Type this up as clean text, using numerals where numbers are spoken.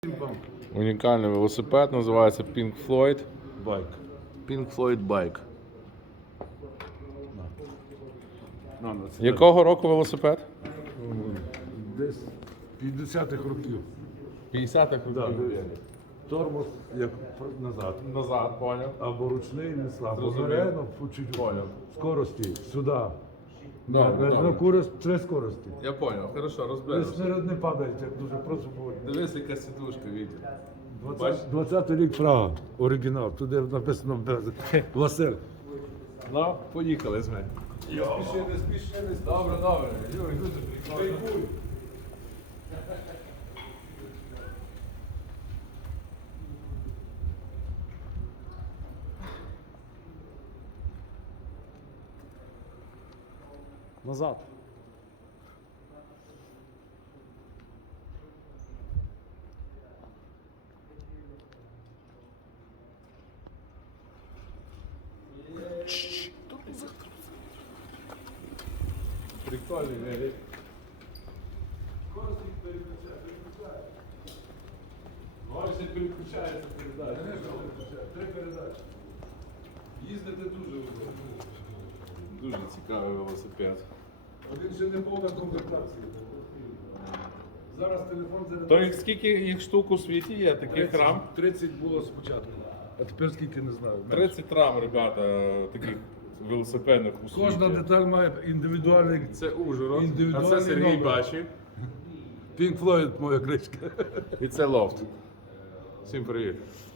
Унікальний велосипед, називається Pink Floyd. Байк. Pink Floyd Bike. Це Якого року велосипед? десь 50-х років. 50-х Да, років. дивись. Тормоз як назад. Назад, поняв. Або ручний, не слабо. Зрозумів. Реально чуть Поняв. скорості. Сюди. Добре, На добре. курс 3 скорості. Я поняв, хорошо, Ви розберемося. снаряд не падаєте, як дуже просто поводить. Дивись, яка сидушка, Вітя. 20-й рік Прага. Оригінал. Туди написано Василь. Ну, поїхали з мене. Не спіши. Добре, добре. Юрій, дуже прикольно. Назад. Прикольний, не? Бачите, переключається передача. Три передачі. Їздити дуже цікавий велосипед. Один ще не повна комплектація. Зараз телефон зарядився. То їх скільки їх штук у світі є, таких рам? 30 було спочатку. А тепер скільки не знаю. 30 рам, ребята, таких велосипедних у світі. Кожна деталь має індивідуальний. Це Ужгород, а Індивідуальний це Сергій номер. Бачі. Pink Floyd моя кричка. І це лофт. Всім привіт.